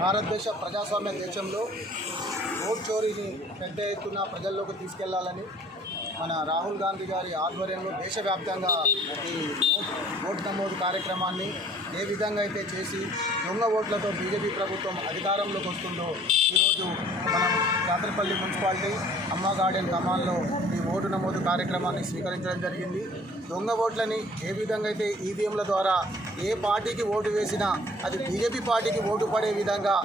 భారతదేశ ప్రజాస్వామ్య దేశంలో ఓట్ చోరీని పెద్ద ఎత్తున ప్రజల్లోకి తీసుకెళ్లాలని మన రాహుల్ గాంధీ గారి ఆధ్వర్యంలో దేశవ్యాప్తంగా ఈ ఓటు నమోదు కార్యక్రమాన్ని ఏ విధంగా అయితే చేసి దొంగ ఓట్లతో బీజేపీ ప్రభుత్వం అధికారంలోకి వస్తుందో ఈరోజు మనం కాతరపల్లి మున్సిపాలిటీ అమ్మ గార్డెన్ కమాన్లో ఈ ఓటు నమోదు కార్యక్రమాన్ని స్వీకరించడం జరిగింది. దొంగ ఓట్లని ఏ విధంగా అయితే ఈవీఎంల ద్వారా ఏ పార్టీకి ఓటు వేసినా అది బీజేపీ పార్టీకి ఓటు పడే విధంగా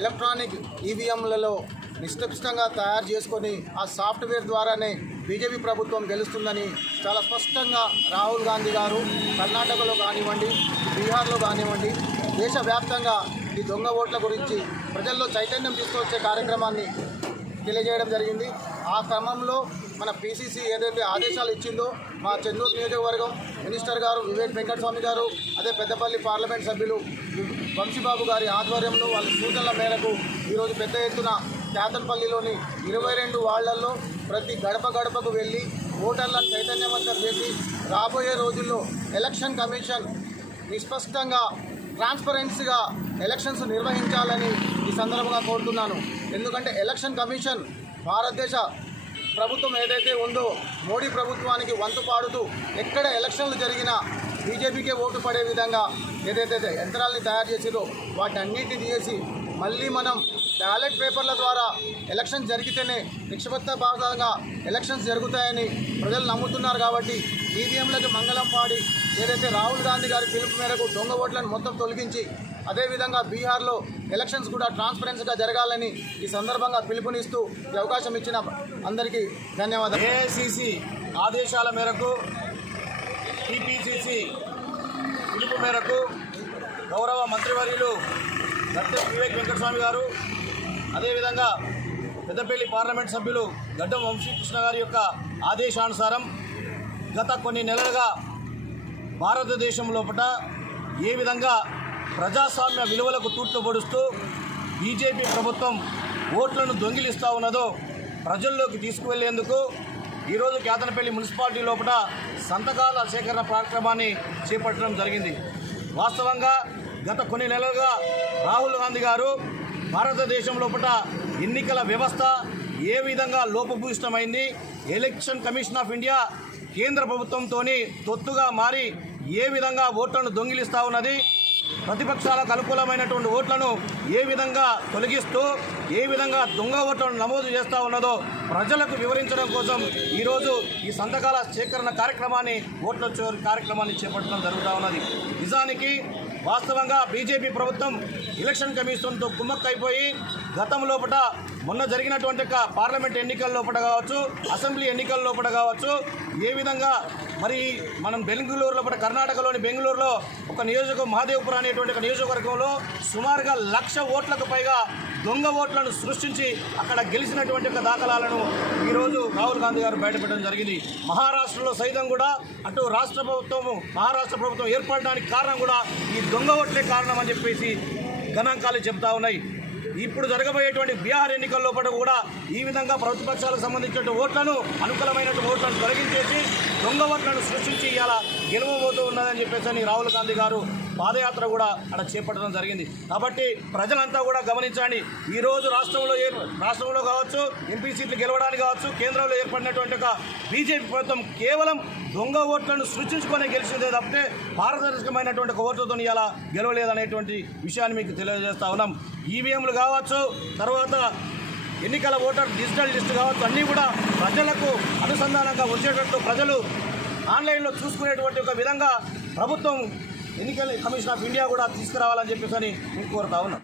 ఎలక్ట్రానిక్ ఈవీఎంలలో నిష్పక్షంగా తయారు చేసుకొని ఆ సాఫ్ట్వేర్ ద్వారానే బీజేపీ ప్రభుత్వం గెలుస్తుందని చాలా స్పష్టంగా రాహుల్ గాంధీ గారు కర్ణాటకలో కానివ్వండి, బీహార్లో కానివ్వండి, దేశవ్యాప్తంగా ఈ దొంగ ఓట్ల గురించి ప్రజల్లో చైతన్యం తీసుకొచ్చే కార్యక్రమాన్ని తెలియజేయడం జరిగింది. ఆ క్రమంలో మన పీసీసీ ఏదైతే ఆదేశాలు ఇచ్చిందో మా చెన్నూరు నియోజకవర్గం మినిస్టర్ గారు వివేక్ వెంకటస్వామి గారు, అదే పెద్దపల్లి పార్లమెంట్ సభ్యులు వంశీబాబు గారి ఆధ్వర్యంలో వాళ్ళ సూచనల మేరకు ఈరోజు పెద్ద ఎత్తున కాతరపల్లిలోని 22 వార్డులలో ప్రతి గడప గడపకు వెళ్ళి ఓటర్లను చైతన్యవంతం చేసి రాబోయే రోజుల్లో ఎలక్షన్ కమిషన్ నిష్పష్టంగా ట్రాన్స్పరెన్సీగా ఎలక్షన్స్ నిర్వహించాలని ఈ సందర్భంగా కోరుతున్నాను. ఎందుకంటే ఎలక్షన్ కమిషన్ భారతదేశ ప్రభుత్వం ఏదైతే ఉందో మోడీ ప్రభుత్వానికి వంతు పాడుతూ ఎక్కడ ఎలక్షన్లు జరిగినా బీజేపీకే ఓటు పడే విధంగా ఏదైతే యంత్రాలని తయారు చేసిరో వాటన్నిటిని తీసి మళ్ళీ మనం బ్యాలెట్ పేపర్ల ద్వారా ఎలక్షన్ జరిగితేనే నిష్పక్షపాతంగా ఎలక్షన్స్ జరుగుతాయని ప్రజలు నమ్ముతున్నారు. కాబట్టి ఈవీఎంలకు మంగళం పాడి ఏదైతే రాహుల్ గాంధీ గారి పిలుపు మేరకు దొంగ ఓట్లను మొత్తం తొలగించి అదేవిధంగా బీహార్లో ఎలక్షన్స్ కూడా ట్రాన్స్పరెన్సీగా జరగాలని ఈ సందర్భంగా పిలుపునిస్తూ ఈ అవకాశం ఇచ్చిన అందరికీ ధన్యవాదాలు. ఏఐసిసి ఆదేశాల మేరకు టీపీసీసీ పిలుపు మేరకు గౌరవ మంత్రివర్యులు డాక్టర్ వివేక్ వెంకటస్వామి గారు, అదేవిధంగా పెద్దపల్లి పార్లమెంట్ సభ్యులు గడ్డం వంశీకృష్ణ గారి యొక్క ఆదేశానుసారం గత కొన్ని నెలలుగా భారతదేశం లోపల ఏ విధంగా ప్రజాస్వామ్య విలువలకు తూట్లు పొడుస్తూ బీజేపీ ప్రభుత్వం ఓట్లను దొంగిలిస్తూ ఉన్నదో ప్రజల్లోకి తీసుకువెళ్లేందుకు ఈరోజు కేతనపల్లి మున్సిపాలిటీ లోపల సంతకాల సేకరణ కార్యక్రమాన్ని చేపట్టడం జరిగింది. వాస్తవంగా గత కొన్ని నెలలుగా రాహుల్ గాంధీ గారు భారతదేశం లోపల ఎన్నికల వ్యవస్థ ఏ విధంగా లోపభూయిష్టమైంది, ఎలక్షన్ కమిషన్ ఆఫ్ ఇండియా కేంద్ర ప్రభుత్వంతో తొత్తుగా మారి ఏ విధంగా ఓట్లను దొంగిలిస్తూ ఉన్నది, ప్రతిపక్షాలకు అనుకూలమైనటువంటి ఓట్లను ఏ విధంగా తొలగిస్తూ ఏ విధంగా దొంగ ఓట్లను నమోదు చేస్తూ ఉన్నదో ప్రజలకు వివరించడం కోసం ఈరోజు ఈ సంతకాల సేకరణ కార్యక్రమాన్ని, ఓట్ల చోరీ కార్యక్రమాన్ని చేపట్టడం జరుగుతూ ఉన్నది. నిజానికి వాస్తవంగా బీజేపీ ప్రభుత్వం ఎలక్షన్ కమిషన్తో కుమ్మక్కైపోయి గతం లోపల మొన్న జరిగినటువంటి పార్లమెంట్ ఎన్నికల లోపల కావచ్చు, అసెంబ్లీ ఎన్నికల లోపల కావచ్చు, ఏ విధంగా మరి మనం బెంగళూరు లోపల కర్ణాటకలోని బెంగళూరులో ఒక నియోజకవర్గం మహాదేవ్పుర అనేటువంటి ఒక నియోజకవర్గంలో సుమారుగా 1,00,000 ఓట్లకు పైగా దొంగ ఓట్లను సృష్టించి అక్కడ గెలిచినటువంటి ఒక దాఖలాలను ఈరోజు రాహుల్ గాంధీ గారు బయటపెట్టడం జరిగింది. మహారాష్ట్రలో సైతం కూడా అటు మహారాష్ట్ర ప్రభుత్వం ఏర్పడడానికి కారణం కూడా ఈ దొంగ ఓట్లే కారణం అని చెప్పేసి గణాంకాలు చెబుతా ఉన్నాయి. ఇప్పుడు జరగబోయేటువంటి బీహార్ ఎన్నికల లోపల కూడా ఈ విధంగా ప్రతిపక్షాలకు సంబంధించిన ఓట్లను, అనుకూలమైనటువంటి ఓట్లను తొలగించేసి దొంగ ఓట్లను సృష్టించి ఇలా గెలవబోతూ ఉన్నదని చెప్పేసి రాహుల్ గాంధీ గారు పాదయాత్ర కూడా అక్కడ చేపట్టడం జరిగింది. కాబట్టి ప్రజలంతా కూడా గమనించండి. ఈరోజు రాష్ట్రంలో కావచ్చు, ఎంపీ సీట్లు గెలవడానికి కావచ్చు, కేంద్రంలో ఏర్పడినటువంటి ఒక బీజేపీ ప్రభుత్వం కేవలం దొంగ ఓట్లను సృష్టించుకొని గెలిచిందే తప్పితే పారదర్శకమైనటువంటి ఒక ఓట్లతో ఇలా గెలవలేదనేటువంటి విషయాన్ని మీకు తెలియజేస్తా ఉన్నాం. ఈవీఎంలు కావచ్చు, తర్వాత ఎన్నికల ఓటర్ డిజిటల్ లిస్టు కావచ్చు, అన్నీ కూడా ప్రజలకు అనుసంధానంగా వచ్చేటట్టు ప్రజలు ఆన్లైన్లో చూసుకునేటువంటి ఒక విధంగా ప్రభుత్వం ఎన్నికల కమిషన్ ఆఫ్ ఇండియా కూడా తీసుకురావాలని చెప్పేసి నేను కోరుతా ఉన్నాను.